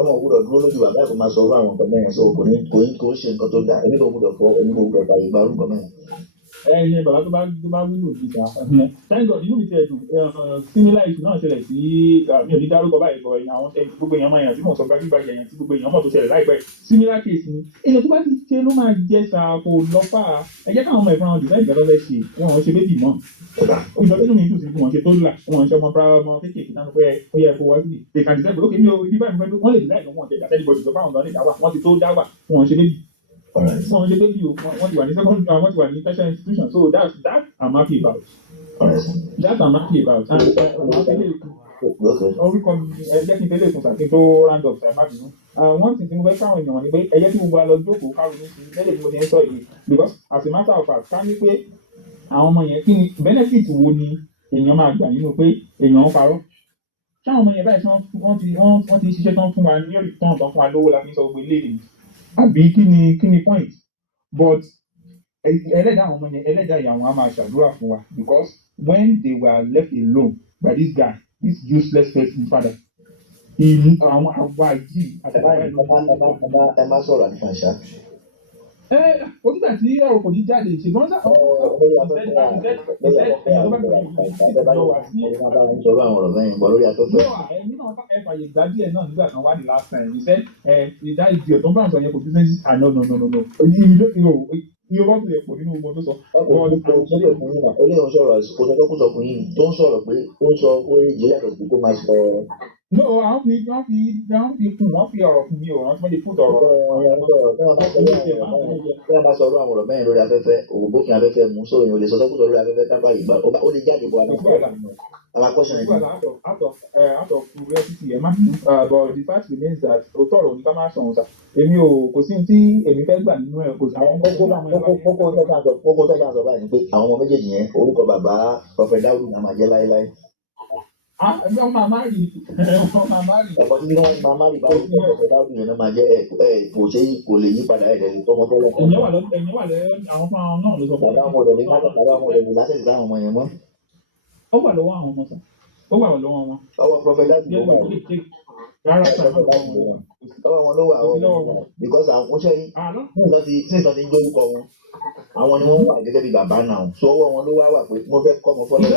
ọmọ òwúrọ̀ dúró lójú bàbá ẹ̀ kó máa sọ fún àwọn nǹkan mẹ́rin so kò ń ṣe nǹkan tó dáa ẹni kò gbúdọ̀ fọ ẹni kò gbúdọ̀ fààyè gba orúkọ mẹ́rin. Ẹyin bàbá tó bá wúlò sí ìta thank God inú mi ti ẹ̀dùn similar issue náà ṣẹlẹ̀ sí mi ò ní dárúkọ báyìí bọ̀ àwọn gbogbo èèyàn máa yàn tí mò ń sọ gbajúgbajà èèyàn tí gbogbo èèyàn mọ̀ tó ṣẹlẹ̀ láìpẹ́ similar case ni èèyàn tó bá ti ṣe ló máa jẹ́ sàkó lọ́fà ẹ jẹ́ káwọn ọmọ ìfọ̀n àwọn design ìgbàlọ́ fẹ́ ṣe wọn ò ṣe bébì mọ́ ìjọba inú mi dùn sí fún wọn ṣe tó là wọn ṣe ọmọ kéékèèké náà pé ó yẹ kó wá sí they can design okay mi ò ibi báyìí wọ́n lè design wọn jẹ́ àtẹ́lẹ́bọ̀dì ìjọba àwọn ọ̀gá lè dá wà wọ́n ti tó dá wà wọn ò ṣe bébì wọ́n ṣe bébì o wọ́n ti wà ní second wọ́n ti wà ní tertiary institution so that I'm happy about that I'm happy about and orúkọ mi ẹgbẹ́ kí n tẹ́lẹ̀ fún sàkín tó round up ṣàìmá bínú wọ́n ti mo fẹ́ káwọn èèyàn ní pé ẹyẹ tí gbogbo wa lọ jókòó káwọn ní sí lẹ́lẹ̀ tí mo ti ń sọ yìí because as a matter of fact ká ní pé àwọn ọmọ yẹn kí ni benefit wo ni èèyàn máa gbà nínú pé èèyàn ń parọ́ táwọn ọmọ yẹn báyìí wọ́n ti ṣiṣẹ́ tán fún wa ní return tán fún wa lówó la fi ń sọ gbogbo eléyìí àbí kí ni point but ẹlẹ́dàá àwọn ọmọ yẹn ẹlẹ́dàá ìyàwó á máa ṣàdúrà fún wa because when they were left alone by this guy this useless person father ìlú àwọn àwa yìí ẹ má sọ̀rọ̀ àdìfàṣà. Onígbà tí ọ̀rọ̀ kò ní jáde ṣùgbọ́n sá sọ̀rọ̀ àwọn ọ̀rọ̀ bẹ́ẹ̀ ń bọ̀ lórí afẹ́fẹ́. ẹ̀yin náà ẹ fàyè gbá díẹ̀ náà nígbà kan wá ní last time you said ìdá ìdí ọ̀tún bá ń sọ yẹn kò business no iye wọ́n fi ẹ̀pọ̀ nínú gbogbo tó sọ. olóyún sọ̀rọ̀ òṣèlú fún yín tó ń sọ̀rọ̀ pé ó ń sọ pé ìjìyà tó kó máa sọ. No, àwọn fi kún wọ́n fi ọ̀rọ̀ fún mi ò rántí wọ́n lè fún ọ̀rọ̀. Tí a bá sọ ọ̀rọ̀ àwọn ọ̀rọ̀ mẹ́rin lórí afẹ́fẹ́ òbókin afẹ́fẹ́ mú sóyún o lè sọ sọ́kùsọ lórí afẹ́fẹ́ kápá ìgbà ó lè jáde bọ̀ àwọn akọ́ṣẹ́ rẹ̀. Out of curiosity ẹ̀ má but the fact remains that òótọ́ ọ̀rọ̀ ní ká má sọ̀rọ̀ sà èmi ò kò sí tí èmi fẹ́ gbà nínú ẹ̀ kò sí àwọn kókó tó dáa sọ báyìí ni pé àwọn ọmọ méjèèjì yẹn orúkọ bàbá Prophet Dáúdù náà máa jẹ́ láéláé. Wọ́n máa má rí ẹ̀kọ́ tí wọ́n máa má rí báyìí Prophet Dáúdù yẹn náà máa jẹ́ kò lè yí padà ẹ̀dẹ̀ ní tọ́mọ tẹ́lẹ̀. ẹ̀yìn wà lẹ́ àwọn fún àwọn náà ló sọ bàbá ọmọ ọ̀dọ̀ ní látẹ̀sí sáwọn ọmọ yẹn mọ́. ó wà lọ́wọ́ àwọn ọmọ sà ó wà lọ́wọ́ wọn. ọwọ́ Prophet Dáúdù ló wà rárá sà ọwọ́ wọn ló wà ọwọ́ because àwọn oṣẹ́ yìí tí nǹkan ti ń jórúkọ wọn àwọn ni wọ́n wà gẹ́gẹ́ bí bàbá náà so ọwọ́ wọn ló wà pé mo fẹ́ kọ́ ọmọ fọ́lọ́.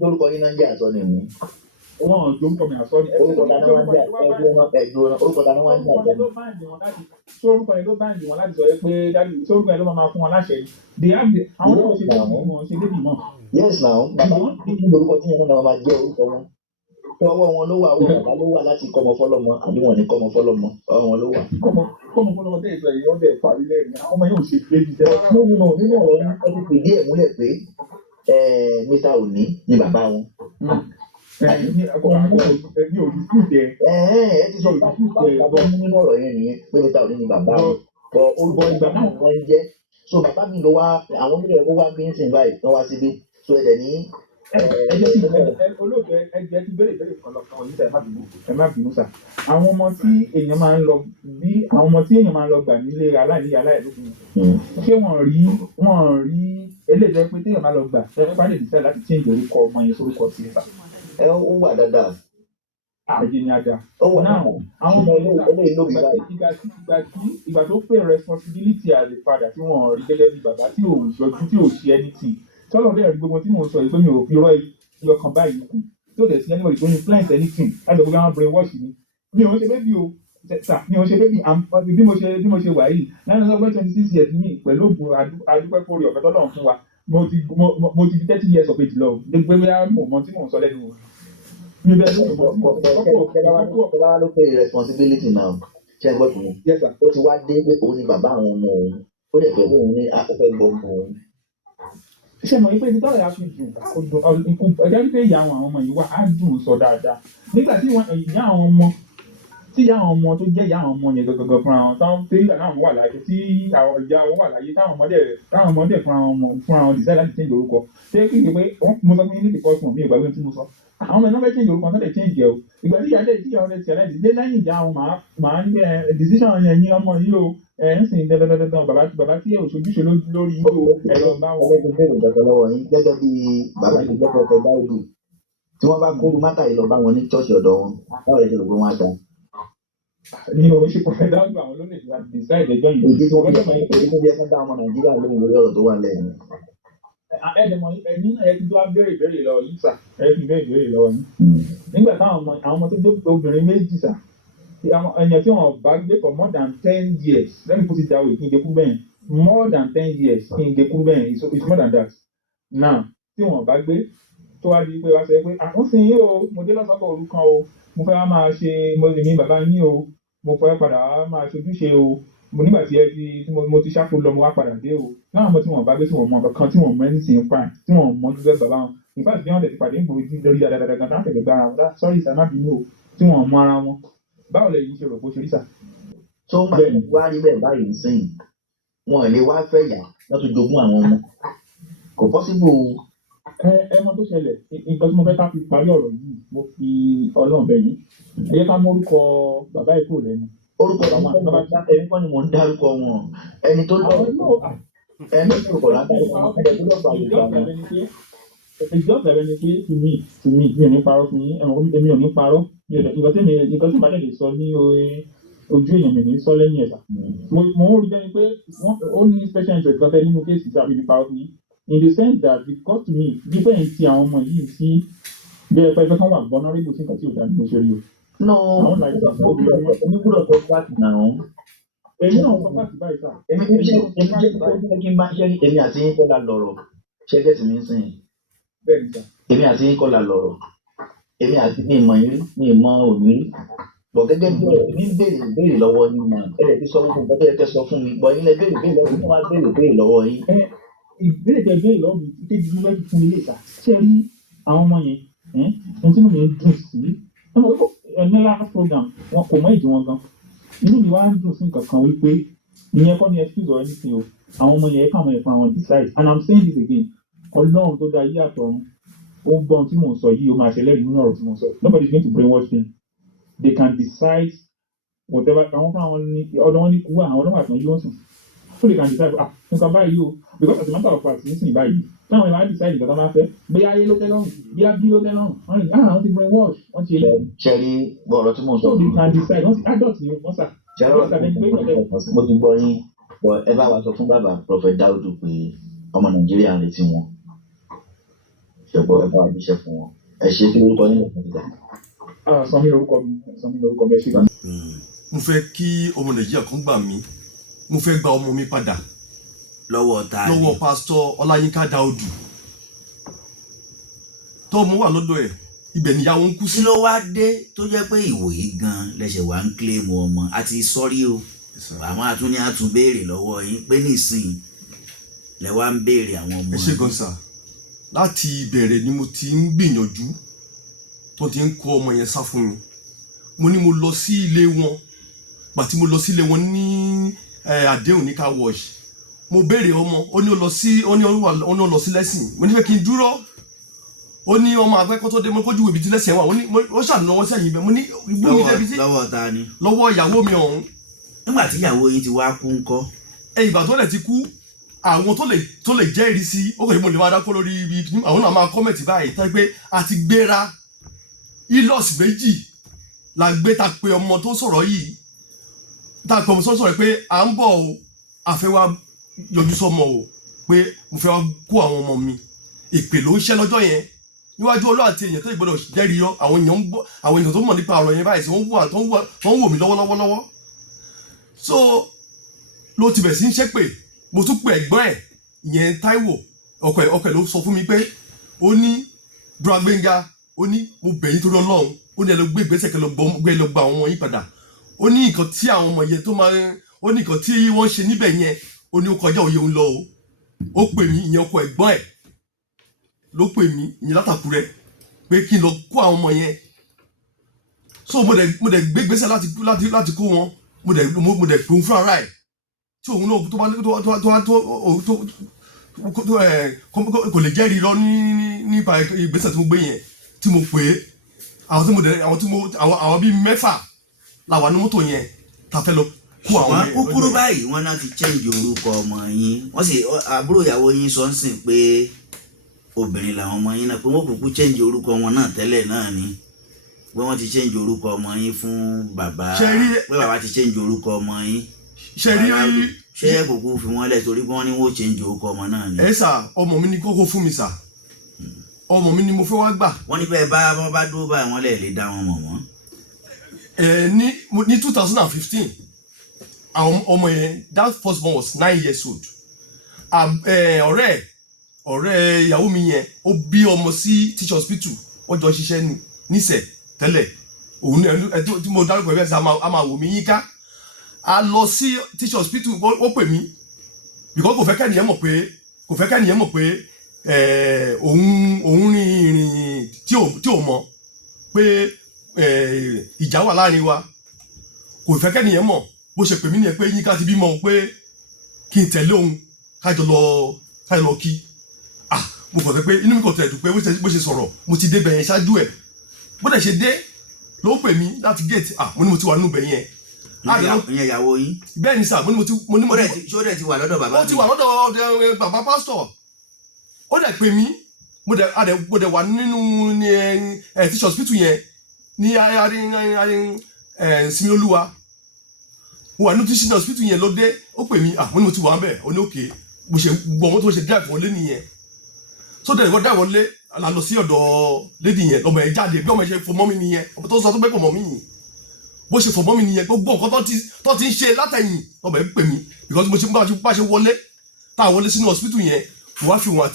lórúkọ yín náà ń jẹ́ àsọ nìyí. Wọ́n lórúkọ mi àsọ ni. orúkọ ta ni wọ́n ń jẹ́ orúkọ ta ni wọ́n ń jẹ́ àsọ ni. Sórúkọ yẹn ló báyìí wọn láti sọ pé dájú sórúkọ yẹn ló máa fún wọn láṣẹ yìí. Àwọn náà ṣe lébì mọ́. Yes now bàbá nínú orúkọ tí yẹn náà máa jẹ́ orúkọ wọn. ọwọ́ wọn ló wà ọwọ́ bàbá ló wà láti kọ́mọ fọ́lọ́mọ àbí wọn ní kọ́mọ fọ́lọ́mọ ọwọ́ wọn ló wà. kọ́mọ fọ́lọ́mọ tẹ́ ìsọ yìí ó dẹ̀ parí lẹ́rìn àwọn ọmọ yóò ṣe bébí tẹ́. nínú ọ̀rọ̀ ní ọdún fìdí ẹ̀ múlẹ̀ pé Mr. Oni ni bàbá wọn. ẹ ti sọ bàbá nínú ọ̀rọ̀ yẹn nìyẹn pé Mr. Oni ni bàbá wọn. orúkọ ìgbà náà wọ́n ń jẹ́ so bàbá mi ló wá àwọn onílẹ̀ kó wá bí ń sìn báyìí wọ́n wá síbí so ẹ̀dẹ̀ ní. olóògbé ẹgbẹ́ ti béèrè kan lọ́kàn yìí ẹ má bínú sà àwọn ọmọ tí èèyàn máa ń lọ bí àwọn ọmọ tí èèyàn máa ń lọ gbà nílé aláìlókun ṣé wọ́n rí eléyìí pé téèyàn máa lọ gbà ẹ bá lè decide láti change orúkọ ọmọ yẹn sórúkọ sí ẹ sà. ó wà dáadáa ààyè ni àjà. ó wà Now àwọn ọmọ yìí eléyìí ló bí báyìí. ìgbà tó pay responsibility as a father tí wọ́n rí gẹ́gẹ́ bí bàbá tí ò yọjú tí ò ṣe anything tọ́lọ̀ bẹ́ẹ̀ rí gbogbo tí mò ń sọ yìí pé mi ò fi rọ́ ìyọkàn báyìí kù tí ò dẹ̀ sí anybody tó influence anything láti ọ̀gbọ́n àwọn brainwash mi ò ń ṣe bébí o mi ò ń ṣe bébí bí mo ṣe wà yìí láti ọgbẹ́ 26 years mi pẹ̀lú ògùn adúpẹ́ fórí ọ̀fẹ́ tọ́lọ̀ fún wa mo ti fi 30 years of age lọ gbégbé mọ tí mò ń sọ lẹ́nu o. mi bẹ́ẹ̀ ló tọ́lá ló pé responsibility now ṣe gbọ́ tó ó ti wá dé pé òun ni bàbá àwọn ọmọ òun ó dẹ̀ fẹ́ òun ní afẹ́fẹ́ gbọ́ngbọ̀n òun. ṣe mọ̀ wípé ibi tọ́lá yà fi dùn ọjọ́ wípé ìyá àwọn ọmọ yìí wà á dùn sọ dáadáa nígbà tí ìyá àwọn ọmọ tó jẹ́ ìyá àwọn ọmọ yẹn gọ́gọ́gọ́ fúnra wọn táwọn tí ìyá àwọn wà láyé tí ìyá wọn wà láyé táwọn ọmọdé fúnra wọn decide láti change orúkọ ṣé kí ni pé mo sọ fún yín ní the first one mi ìgbàgbé tí mo sọ àwọn ọmọ náà fẹ́ change orúkọ náà lè change ẹ̀ o ìgbà tí ìyá ọ̀rẹ́ ti aláìsí dé lẹ́yìn ìjà àwọn màá ní decision yẹn ní ọmọ yìí o ń sìn dandandandan bàbá tí ẹ ò ṣojúṣe lórí yìí o ẹ lọ bá wọn. ọlọ́run bẹ̀rẹ̀ ìjọba lọ́wọ́ yín gẹ́gẹ́ bí bàbá yìí jẹ́ pẹ̀pẹ̀ báyìí tí wọ́n bá kóru mátà yìí lọ bá wọn ní ṣọ́ọ̀ṣì ọ̀dọ̀ wọn báwo lè ṣe rò pé wọ́n á dá. ní orí ṣe pọ̀fẹ́ dáhùn àwọn lónìí láti decide ẹjọ́ yìí. èdè tó jẹ́ kán dá ọmọ nàìjíríà lóhùn lórí ọ̀rọ̀ tó wà lẹ́yìn. ẹ̀ẹ́dẹ̀mọ̀ ẹ̀mí náà ẹ ti wá béèrè ìbéèrè lọ́wọ́ yìí sà ẹ fi béèrè ìbéèrè lọ́wọ́ yìí. nígbà táwọn ọmọ tó gbé obìnrin méjì sà èèyàn tí wọn bá gbé for more than 10 years let me put it that way kí n gé kú bẹ́ẹ̀ more than 10 years kí n gé kú bẹ́ẹ̀ it's more than that. now tí wọn bá gbé tó wá di pé wá sọ pé àwọn sì yín o mo dé lọ́sọ̀kọ̀ òru kan o mo fẹ́ wá máa ṣe mo lè ní bàbá yín o mo fẹ́ padà wá máa ṣojúṣe o mo nígbà tí mo ti ṣáko lọ mo wá padà dé o láwọn ọmọ tí wọn bá gbé tí wọn mọ kankan tí wọn mọ ẹni sì ń pa tí wọn mọ gbígbẹ bàbá wọn in fact bí wọn tẹ̀ ti pàdé nígboro lórí dáadáa gan láti ẹ̀gbẹ́ ara wọn sorry sir má bínú o tí wọn mọ ara wọn báwo lè yí ṣe rò bó ṣe rí sà. tó ń bá wá rí bẹ́ẹ̀ báyìí sìn wọn ò lè wá fẹ́ yà lọ́tún jogún àwọn ọmọ kò possible. ẹ mọ tó ṣẹlẹ̀ nǹkan tí mo fẹ́ ká fi parí ọ̀rọ̀ yìí mo fi Ọlọ́run bẹ̀ yín ẹ yẹ ká mọ orúkọ bàbá yìí kúrò lẹ́nu. orúkọ ẹni kọ́ ni mò ń dárúkọ wọn ẹni tó lọ ẹni tó kọ̀ látàrí ọmọ ẹni tó lọ gbà yìí gbà wọn. ìjọ ìbẹ̀rẹ̀ ni pé to me mi ò ní parọ́ fún yín èmi ò ní parọ́ nǹkan tí ìbálẹ̀ lè sọ ní ojú èèyàn mi ní sọ lẹ́yìn ẹ̀sà mo ń rí bẹ́ni pé ó ní special interest kan fẹ́ nínú kéèsì tí a fi ní parọ́ fún yín in the sense that because to me bí bẹ́ẹ̀ ti àwọn ọmọ yìí sí bí ẹ pẹ́ kan wà vulnerable sí nǹkan tí ò dá ní mo ṣe rí o. no onígbúdọ̀ tó pàtì náà. èmi náà sọ pàtì báyìí sá. èmi kí n bá ṣe èmi àti yín kọ́ la lọ̀rọ̀ ṣẹ́gẹ́tì mi sìn. bẹ́ẹ̀ ni sá. èmi àti yín kọ́ la lọ̀rọ̀ èmi àti mi ìmọ̀ yín rí mi ìmọ̀ òní rí bọ̀ gẹ́gẹ́ bí ọ̀rọ̀ mi ń béèrè lọ́wọ́ yín náà ẹ lè fi sọ fún mi bẹ́ẹ̀ kẹ́ sọ fún mi bọ̀ yín lẹ béèrè lọ́wọ́ yín wá béèrè lọ́wọ́ yín. ìbéèrè tẹ béèrè lọ́wọ́ mi kéjì mo fẹ́ fi fún ilé ìta ṣé rí àwọn ọmọ yẹn ohun tí mo lè dùn sí ní last program wọn kò mọ ìdí wọn gan inú mi wá ń dùn sí nǹkan kan wípé ìyẹn kọ́ ni excuse or anything o àwọn ọmọ yẹn káwọn yẹn fún àwọn decide and I'm saying this again Ọlọ́run tó dá ayé àtọ̀run ó gbọ́n tí mò ń sọ yìí ó máa ṣẹlẹ̀ nínú ọ̀rọ̀ tí mò ń sọ nobody is going to brainwash them they can decide whatever àwọn fún àwọn ní ọ̀dọ̀ wọn ní kú àwọn ọ̀dọ̀ wà tán yóò sùn so they can decide nǹkan báyìí o because as a matter of fact nísìnyí báyìí táwọn ìwà decide nǹkan tó máa fẹ́ bí ayé ló tẹ́ lọ́rùn bí abí ló tẹ́ lọ́rùn wọ́n ní wọ́n ti brainwash wọ́n ti lẹ̀. ṣẹ́rí ọ̀rọ̀ tí mò ń sọ. so they can decide wọ́n ti adult ni wọ́n sà. mo ti gbọ́ yín bọ̀ ẹ bá wa sọ fún bàbá Prophet Daudu pé ọmọ Nàìjíríà ń retí wọn ṣùgbọ́n ẹ bá wa jíṣẹ́ fún wọn ẹ ṣe kí lórúkọ yín lọ́kàn nígbà. sọmi lórúkọ mi ẹ ṣe gan. mo fẹ́ kí ọmọ Nàìjíríà kan gbà mí mo fẹ́ gba ọmọ mi padà lọ́wọ́ ta ni lọ́wọ́ pásítọ̀ Ọláyínká Dáúdù tó ọmọ wà lọ́dọ̀ ẹ̀ ibẹ̀ níyàwó ń kú sí. kí ló wá dé tó jẹ́ pé ìwòye gan lẹ́sẹ̀ wá ń kílèmù ọmọ àti sọ́rí o àwọn àtúní àtúnbéèrè lọ́wọ́ yín pé nísìnyí lẹ wá ń béèrè àwọn ọmọ. ẹ ṣe gan sà láti ìbẹ̀rẹ̀ ni mo ti ń gbìyànjú tó ti ń kó ọmọ yẹn sá fún mi mo ní mo lọ sí ilé wọn pàtí mo lọ sí ilé wọn ní àdéhùn ní car wash mo béèrè ọmọ ó ní ó lọ sí lẹ́sìn mo ní fẹ́ kí n dúró ó ní ọmọ akẹ́kọ̀ọ́ tó dé mo kójú ibi tí lẹ́sìn wà ó ṣàlùwọ́ sẹ́yìn bẹ́ẹ̀ mo ní igbó mi débi tí lọ́wọ́ ta ni. lọ́wọ́ ìyàwó mi ọ̀hún. nígbà tí ìyàwó yín ti wá kú ńkọ́. ìgbà tó lẹ̀ ti kú àwọn tó lè jẹ́rìí sí ó kàn ní mo lè máa dákọ́ lórí ibi àwọn náà máa kọ́mẹ̀tì báyìí tó pé a ti gbéra ilọ́ọ̀sì méjì la gbé ta pé ọmọ tó sọ̀rọ̀ yìí ta pé ọmọ tó sọ̀rọ̀ pé à ń bọ̀ o àfẹ́ wa yọjú sọmọ o pé mo fẹ́ wá kó àwọn ọmọ mi ìpè ló ń ṣẹ́ lọ́jọ́ yẹn níwájú Ọlọ́run àti èèyàn tó ìgbọ́dọ̀ jẹ́rìí yọ àwọn èèyàn tó mọ̀ nípa ọ̀rọ̀ yẹn báyìí sí wọ́n wò mí lọ́wọ́lọ́wọ́ so ló ti bẹ̀ sí ń ṣépè mo tún pè ẹ̀gbọ́n ẹ̀ ìyẹn Táíwò ọkọ ẹ̀ ló sọ fún mi pé ó ní Bùrọ̀dá Gbénga ó ní mo bẹ̀ yín torí Ọlọ́run ó ní ẹ lọ gbé ìgbésẹ̀ kẹ lọ gba àwọn ọmọ yín padà ó ní nǹkan tí àwọn ọmọ yẹn tó máa ó ní nǹkan tí wọ́n ṣe níbẹ̀ yẹn ó ní ó kọjá òye òun lọ o ó pè mí ìyẹn ọkọ ẹ̀gbọ́n ẹ̀ ló pè mí ìyẹn látàkùrẹ́ pé kí n lọ kó àwọn ọmọ yẹn so mo dẹ̀ gbé ìgbésẹ̀ láti kó wọn mo dẹ̀ pè òun fúnra rẹ̀ tí òun náà kò lè jẹ́rìí lọ nípa ìgbésẹ̀ tí mo gbé yẹn tí mo pè é àwọn bíi 6 la wà ní mọ́tò yẹn ta fẹ́ lọ kó àwọn yẹn. kúkúrú báyìí wọn náà ti change orúkọ ọmọ yín wọn sì àbúrò ìyàwó yín sọ ń sìn pé obìnrin làwọn ọmọ yín náà pé wọn kúkú change orúkọ wọn náà tẹ́lẹ̀ náà ni pé wọn ti change orúkọ ọmọ yín fún bàbá pé bàbá ti change orúkọ ọmọ yín. ṣé kúkú fi wọn lẹ̀ torí wọn ní wọn ò change orúkọ ọmọ náà ni. ẹ sà ọmọ mi ní kókó fún mi sà ọmọ mi ni mo fẹ́ wá gbà. wọ́n ní bẹ́ẹ̀ bá dúró báyìí wọ́n lè dá wọn mọ̀ wọ́n. ní 2015 àwọn ọmọ yẹn that first born was 9 years old. ọ̀rẹ́ ìyàwó mi yẹn ó bí ọmọ sí teach hospital wọ́n jọ ṣiṣẹ́ níṣẹ̀ tẹ́lẹ̀ òun tí mo dárúkọ ẹ̀rẹ́ a máa wò mí yíká a lọ sí teach hospital ó pè mí because kò fẹ́ kẹ́niyẹn mọ̀ pé òun rin ìrìn tí ò mọ̀ pé ìjà wà láàrin wa kò fẹ́ kẹ́niyẹn mọ̀ bó ṣe pè mí nìyẹn pé Yínká ti bímọ pé kí n tẹ̀lé òun kájọ lọ kí mo kàn fẹ́ pé inú mi kò tẹ̀ dùn pé bó ṣe sọ̀rọ̀ mo ti dé bẹ̀yẹn ṣáájú ẹ̀ bó dẹ̀ ṣe dé ló pè mí láti gate mo ní mo ti wà nínú bẹ̀yẹn. ìyẹn ìyàwó yín. bẹ́ẹ̀ ni sà mo ní mo ti. ṣó dẹ̀ ti wà lọ́dọ̀ bàbá mi. ó ti wà lọ́dọ̀ bàbá pásítọ̀ ó dẹ̀ pè mí mo dẹ̀ wà nínú teach hospital yẹn ní Sinmi Olúwa mo wà nínú teaching hospital yẹn ló dé ó pè mí mo ní mo ti wà bẹ́ẹ̀ ó ní òkè bó ṣe gbọ́ ọmọ tó ṣe drive wọlé nìyẹn so dẹ̀ wọ́n drive wọlé la lọ sí ọ̀dọ̀ lady yẹn lọ́mọ ẹ̀ jáde bí ọmọ ẹ̀ ṣe fọ mọ́ mi nìyẹn ọmọ tó sọ tó bẹ́ẹ̀ pọ̀ mọ́ mi yìí bó ṣe fọ mọ́ mi nìyẹn gbogbo nǹkan tó ti ń ṣe látẹ̀yìn lọ́mọ ẹ̀ pè mí because mo ṣe bá ṣe wọlé tá a wọlé sínú hospital yẹn mo wá fi wọn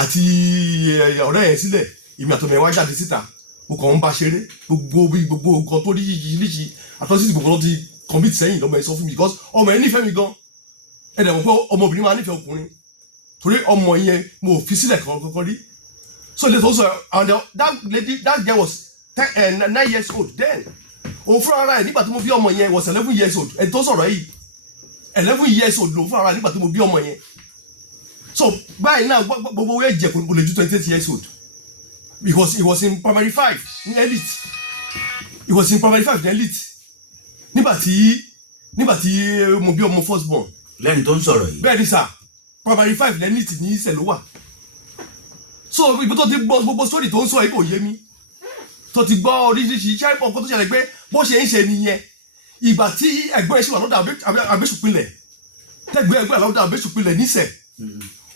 àti ọ̀rẹ́ yẹn sílẹ̀ èmi àtọmọ ẹ̀ wá jáde síta mo kàn ń bá ṣeré gbogbo nǹkan tó rí yíyí àtọ́sí gbogbo tó ti commit sẹ́yìn lọ́mọ ẹ̀ sọ fún mi because ọmọ ẹ̀ nífẹ̀ẹ́ mi gan ẹ̀dẹ̀ mọ̀ pé ọmọbìnrin máa nífẹ̀ẹ́ ọkùnrin torí ọmọ yẹn mo fi sílẹ̀ kankan rí so ilé tó sọ and that girl was 9 years old then òun fúnra ara ẹ̀ nígbà tí mo bí ọmọ yẹn was 11 years old ẹ̀ tó sọ̀rọ̀ yìí 11 years old lòun fúnra ara ẹ̀ nígbà tí mo bí ọmọ yẹn so báyìí náà gbogbo owó ẹ̀jẹ̀ kò lè ju 28 years old because he was in primary 5 ní elite he was in primary 5 ní elite nígbà tí mo bí ọmọ first born. lẹ́ni tó ń sọ̀rọ̀ yìí. bẹ́ẹ̀ ni sà primary 5 ní elite ní ìṣẹ̀ ló wà so ibi tó ti gbọ́ gbogbo story tó ń sọ yìí kò yé mi tó ti gbọ́ oríṣiríṣi iṣẹ́ ìpọ̀ nǹkan tó ṣẹlẹ̀ pé bó ṣe ń ṣe nìyẹn ìgbà tí ẹ̀gbọ́n ẹ̀ ṣì wà lọ́dọ̀ Abéṣùpilẹ̀ tẹ́gbẹ́ ẹ̀gbọ́n ẹ̀ lọ́dọ̀ Abéṣùpilẹ̀ níṣẹ̀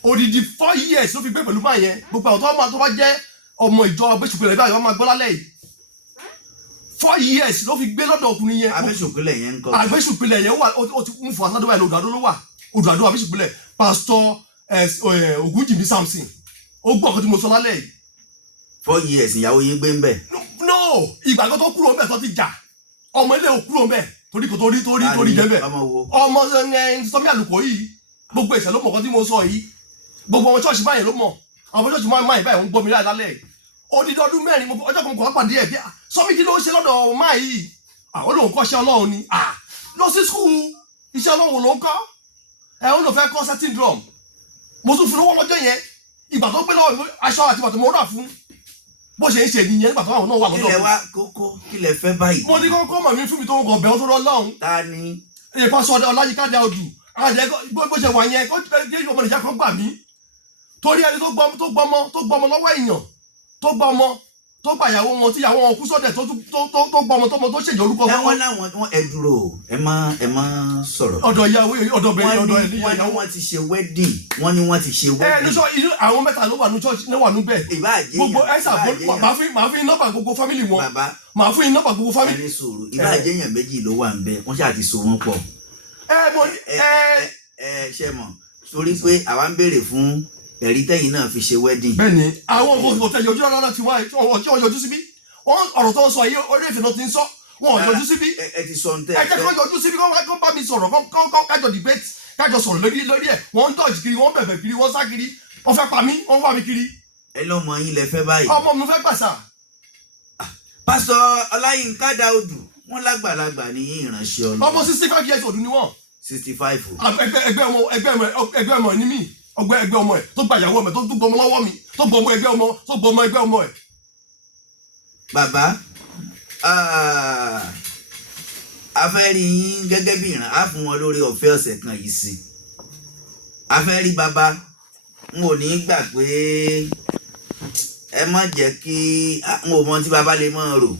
odidi 4 years ló fi gbé pẹ̀lú máa yẹn gbogbo àwọn tó bá jẹ́ ọmọ ìjọ Abéṣùpilẹ̀ báyìí wọ́n máa gbọ́ lálẹ́ yìí 4 years ló fi gbé lọ́dọ̀ ọkùnrin yẹn. Abéṣùpilẹ̀ yẹn ń kọ́. Abéṣùpilẹ̀ yẹn wà ó ti ń fọ asádọ́ báyìí Odò Àdó ló wà Odò Àdó Abéṣùpilẹ̀ pásítọ̀ Ògúnjìmí Samson ó gbọ́ ọ̀kan tí mo sọ lálẹ́ yìí. 4 years ìyàwó yín gbé ń bẹ̀. no ìgbàgbọ́ tó kúrò ń bẹ̀ tó ti jà ọmọ ilé ò kúrò ń bẹ̀ torí kò torí jẹ́ bẹ̀ ọmọ Sọmí Àlùkò yìí gbogbo ìṣẹ̀ ló mọ̀ kan tí mo sọ yìí gbogbo ọmọ ṣọ́ọ̀ṣì báyìí ló mọ̀ àwọn ṣọ́ọ̀ṣì máa báyìí wọ́n gbọ́ mi lálẹ́ yìí odidi ọdún mẹ́rin ọjọ́ kan kò pàdé ẹ̀ bí Sọmí kí ló ṣe lọ́dọ̀ máa yìí àwọn olóhùn kọ́ iṣẹ́ Ọlọ́run ni lọ sí skul iṣẹ́ Ọlọ́run ló ń kọ́ ó lọ fẹ́ kọ́ setting drum mo tún fi lówó lọ́jọ́ yẹn ìgbà tó gbé lọ́wọ́ aṣọ àti bàtà mo rà fún bó ṣe ń ṣe nìyẹn nígbà tó àwọn náà wà lọ́dọ̀. kílẹ̀ wá kókó kílẹ̀ fẹ́ báyìí. mo ní kọ́kọ́ mọ̀ mi fún mi tó ń kọ̀ bẹ́ẹ̀ tó lọ́hùn. ta ni. èyí pásọ Ọláyínká Dáúdù àjẹ bó ṣe wà yẹn kó jẹ́ ọmọ nìjà kan gbà mí torí ẹni tó gbọmọ lọ́wọ́ èèyàn tó gbọmọ tó gba ìyàwó wọn tí ìyàwó wọn kú sọ́dẹ̀ tó gbọmọ tọmọ tó ṣèjọ orúkọ ẹ wọ́n láwọn ẹ dúró ẹ má sọ̀rọ̀. ọ̀dọ̀ ìyàwó ọ̀dọ̀ bẹ̀rẹ̀ ọ̀dọ̀ ẹ̀ wọ́n ní wọ́n ti ṣe wedding wọ́n ní wọ́n ti ṣe wedding. níṣọ́ àwọn mẹ́ta ló wà ní church ló wà níbẹ̀. ìbáàjẹ́ gbogbo ẹ̀sà màá fi nọ́mbà gbogbo family wọn. bàbá màá fún yín nọ́mbà gbogbo family. ẹni sòrò ìbáàjẹ́ èèyàn méjì ló wà níbẹ̀ wọ́n ṣáà ti so wọ́n pọ̀. ṣe mọ̀ torí pé àwa ń béèrè fún ẹ̀rí tẹ́yìn náà fi ṣe wedding. bẹ́ẹ̀ni àwọn kò tẹ yọjú rárá ti wá tí wọ́n yọjú síbí ọ̀rọ̀ tó ń sọ yìí orí ìfẹ́ náà ti ń sọ wọn yọjú síbí. ẹ ti sọ ntẹ. ẹ jẹ́ kó yọjú síbí kó bá mi sọ̀rọ̀ kó kájọ debate kájọ sọ̀rọ̀ lórí ẹ̀ wọ́n ń dọ̀jì kiri wọ́n bẹ̀bẹ̀ kiri wọ́n sá kiri wọ́n fẹ́ pa mí wọ́n wá mi kiri. ẹ lọ́mọ yín lẹ fẹ́ báyìí. ọmọ mi fẹ́ gbà sà. pásítọ̀ Ọláyínká Dáúdù wọ́n lágbàlagbà ní ìránṣẹ́ Ọlọ́run. ọmọ 65 years old ni wọ́n. 65. ẹgbẹ́ ọmọ ní mí ẹgbẹ́ ọmọ ẹ̀ tó gba ìyàwó ọmọ ẹ̀ tó gbọmọ lọ́wọ́ mi tó gbọmọ ẹgbẹ́ ọmọ ẹ̀. bàbá a fẹ́ rí yín gẹ́gẹ́ bí ìran á fún wọn lórí ọ̀fẹ́ ọ̀sẹ̀ kan yìí sí. a fẹ́ rí bàbá n ò ní gbà pé ẹ má jẹ́ kí n ò mọ tí bàbá lè máa rò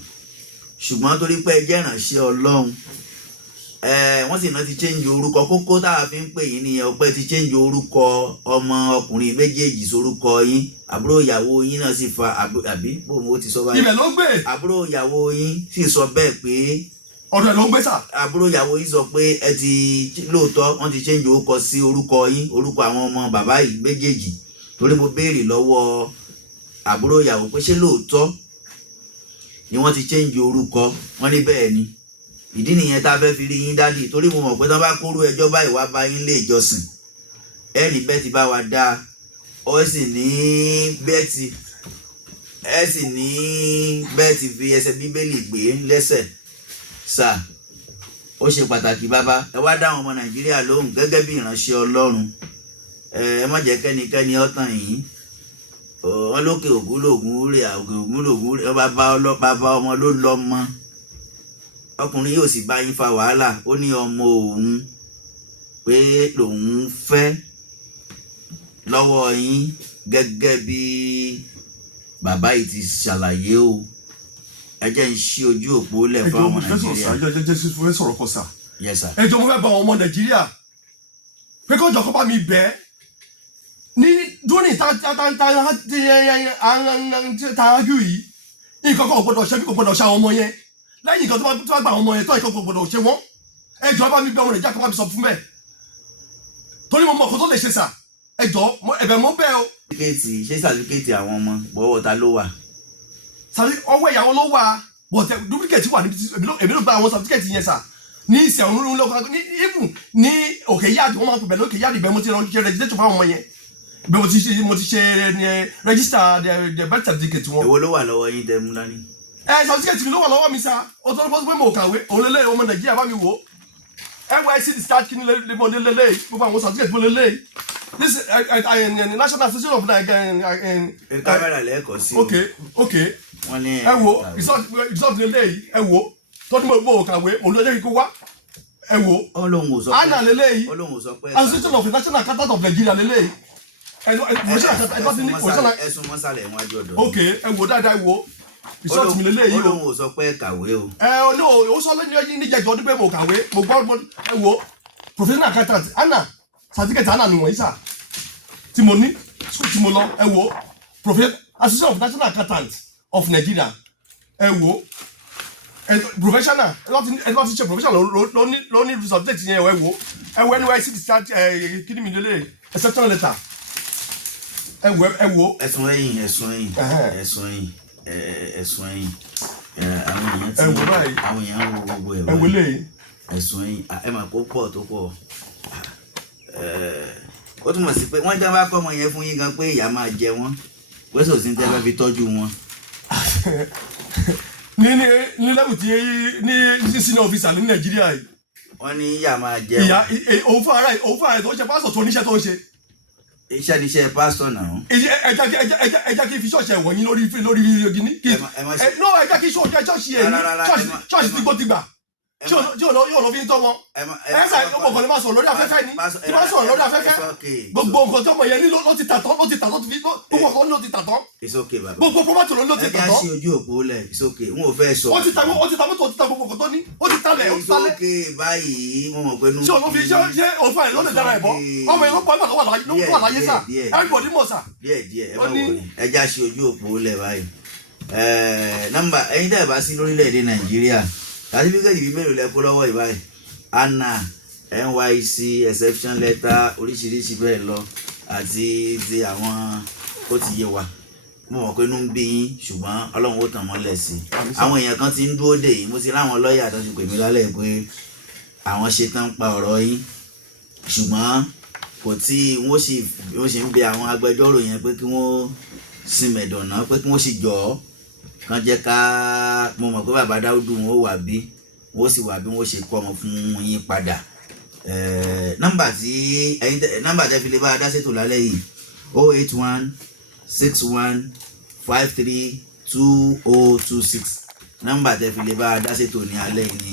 ṣùgbọ́n torí pé ẹ jẹ́ ìránṣẹ́ Ọlọ́run wọ́n sì náà ti change orúkọ kókó tá a fi ń pè yín nìyẹn ọpẹ́ ti change orúkọ ọmọ ọkùnrin méjèèjì sórúkọ yín àbúrò ìyàwó yín náà sì fa àbí bòun ó ti sọ báyìí. ibẹ̀ ló gbé. àbúrò ìyàwó yín sì sọ bẹ́ẹ̀ pé. ọ̀dọ̀ ẹ̀ ló gbé sà. àbúrò ìyàwó yín sọ pé ẹ ti lóòótọ́ wọ́n ti change orúkọ sí orúkọ yín orúkọ àwọn ọmọ bàbá yìí méjèèjì torí mo béèrè lọ́wọ́ àbúrò ìyàwó pé ṣé lóòótọ́ ni wọ́n ti change orúkọ wọ́n ní bẹ́ẹ̀ ni ìdí nìyẹn tá a fẹ́ fi rí yín dádì torí mo mọ̀ pé tí wọ́n bá kóró ẹjọ́ báyìí wá bá yín lé ìjọsìn ẹ̀ẹ́nì bẹ́ẹ̀ ti bá wa dá ọ sì ní bẹ́ẹ̀ ti fi ẹsẹ̀ bíbélì gbé lẹ́sẹ̀ sà ó ṣe pàtàkì bàbá ẹ wá dá àwọn ọmọ Nàìjíríà lóhùn gẹ́gẹ́ bí ìránṣẹ́ Ọlọ́run ẹ má jẹ́ kẹ́nikẹ́ni ọ̀tàn yìí wọn lókè ògún lògún rè òkè ògún lògún rè bàbá ọmọ ló lọ́mọ ọkùnrin yóò sì bá yín fa wàhálà ó ní ọmọ òun pé lòun fẹ́ lọ́wọ́ yín gẹ́gẹ́ bí bàbá yìí ti ṣàlàyé o ẹ jẹ́ ń ṣí ojú òpó lẹ̀ fún ọmọ Nàìjíríà. ẹjọ́ mo fẹ́ sọ̀rọ̀ kọ sà. Yes sir. ẹjọ́ mo fẹ́ bá ọmọ Nàìjíríà pé kó jọ kó bá mi bẹ́ẹ̀ ní dúní tá a ágù yìí nǹkan kan ò gbọdọ̀ ṣe bí kò gbọdọ̀ ṣe àwọn ọmọ yẹn lẹ́yìn nǹkan tó bá gba àwọn ọmọ yẹn tó nǹkan kò gbọdọ̀ ṣe wọ́n ẹjọ́ bá mi bẹ́ ọmọ Nàìjíríà kó bá mi sọ fún bẹ́ẹ̀ torí mo mọ̀ kó tó lè ṣe sà ẹjọ́ ẹ̀bẹ̀ mo bẹ́ o. ṣé sàtífíkẹ́ẹ̀tì àwọn ọmọ bọ́wọ́ ta ló wà. ọwọ́ ìyàwó ló wà bọ̀tẹ̀ dúpíkẹ̀tì wà níbi èmi ló gba àwọn sàtífíkẹ́ẹ̀tì yẹn sà ní ìsẹ̀ òun ló ní ibù ní òkè yáàdì wọ́n máa pè bẹ̀ lókè yáàdì bẹ́ẹ̀ mo ti rán rẹ́jísítẹ́tù fáwọn ọmọ yẹn bí mo ti ṣe register the birth certificate wọn. èwo ló wà lọ́wọ́ yín tẹ́ mú dání. certificate mi ló wà lọ́wọ́ mi sa o tó lọ́pọ̀ pé mo kàwé òun lélẹ̀ ọmọ Nàìjíríà bá mi wò NYSC discharge kí ni mo lélẹ̀ gbogbo àwọn certificate mo lélẹ̀ this National Association of kámẹ́rà lẹ́ẹ̀kọ́ sí o. ok wọ́n ní ẹ wo result lélẹ̀ yìí ẹ wo tó ní mo kàwé òun ló jẹ́ kí kó wá ẹ wo Ọlọ́hun ò sọ pé ANA lélẹ̀ yìí Ọlọ́hun ò sọ pé Association of the National Accountant of Nigeria lélẹ̀ yìí ẹ̀sùn mọ́sálẹ̀ ìwájú ọ̀dọ́. ok ẹ wo dáadáa ẹ wo result mi lélẹ̀ yìí o. Ọlọ́hun ò sọ pé kàwé o. ó sọ lẹ́yìn níjẹ̀jọ́ ọdún pé mo kàwé mo gbọ́ ẹ wo professional accountant ANA certificate ANA ni wọ̀nyí sà tí mo ní school tí mo lọ ẹ wo Association of National Accountants of Nigeria ẹ wo professional ẹ lọ́ọ́ ti ṣe professional ló ní certificate yẹn ẹ wo NYSC discharge kí ni mi lélẹ̀ exception letter ẹ wo. ẹ̀sùn ẹ̀yìn àwọn èèyàn ń wo gbogbo ẹ̀ ẹ wo lè. ẹ̀sùn ẹ̀yìn ẹ mà kó pọ̀ tó pọ̀ ó túmọ̀ sí pé wọ́n jẹ́ wá kọ́ ọmọ yẹn fún yín gan pé ìyá máa jẹ wọ́n wẹ́sọ̀ sí tẹ́ fẹ́ fi tọ́jú wọn. ní lẹ́bù tí ní senior officer ní Nàìjíríà yìí. wọ́n ní ìyá máa jẹ wọ́n. ìyá òun fún ara tó ń ṣe pásítọ̀ tó níṣẹ́ tó ń ṣe. iṣẹ́ ni iṣẹ́ pásítọ̀ náà. ẹ jẹ́ kí n fi ṣọ́ọ̀ṣì ẹ̀wọ̀n yín lórí gíní. no ẹ jẹ́ kí ṣọ́ọ̀ṣì ẹ̀ ní ṣọ́ọ̀ṣì tí gbó ti gbà. yóò lọ fi ń tọ́ wọn. ẹ ṣáà ọmọ kan ní máa sọ̀rọ̀ lórí afẹ́fẹ́ ni tí máa sọ̀rọ̀ lórí afẹ́fẹ́ gbogbo nǹkan tí ọmọ yẹn ní ló ti tà tán gbogbo nǹkan ló ti tà tán gbogbo property ló ti tà tán. ẹ já sí ojú òpó lẹ̀ it's okay wọn ò fẹ́ sọ. ó ti ta mọ́tò ó ti ta gbogbo nǹkan tó ní ó ti talẹ̀ ó ti talẹ̀. it's okay báyìí mo mọ̀ pé nù. ṣé olófin ṣé òfin àyè ló lè dára ẹ̀ bọ́ ọmọ yẹn ló pọ̀ nígbà tó wà láyé sà everybody mọ̀ sà. díẹ̀ ẹ má wọlé ẹ já sí ojú òpó lẹ̀ báyìí. nọ́mbà ẹ̀yin tẹ́ ẹ bá sí lórílẹ̀‐èdè Nàìjíríà sàtífíkẹ́tì bíi mélòó lẹ kó lọ́wọ́ ìbáyìí ANA NYSC exception letter oríṣiríṣi bẹ́ẹ̀ lọ àti ti àwọn ó ti yé wa mo mọ̀ pé inú ń bí yín ṣùgbọ́n Ọlọ́run ó tàn mọ́lẹ̀ sí i àwọn èèyàn kan ti ń dúró dè yín mo ti láwọn lọ́ọ̀yà tó ti pè mí lálẹ́ pé àwọn ṣetán pa ọ̀rọ̀ yín ṣùgbọ́n kò tí wọ́n ṣe ń bẹ àwọn agbẹjọ́rò yẹn pé kí wọ́n sin mẹ̀dọ̀nà pé kí wọ́n sì jọ ọ́ kan jẹ́ ká mo mọ̀ pé bàbá Dáúdù wọn ó wà bí wọ́n sì wà bí wọ́n ṣe kọ́ ọmọ fún yín padà nọ́mbà tẹ́ fi lè bá a dá ṣètò lálẹ́ yìí 08161532026 nọ́mbà tẹ́ fi lè bá a dá ṣètò ní alẹ́ yìí ni.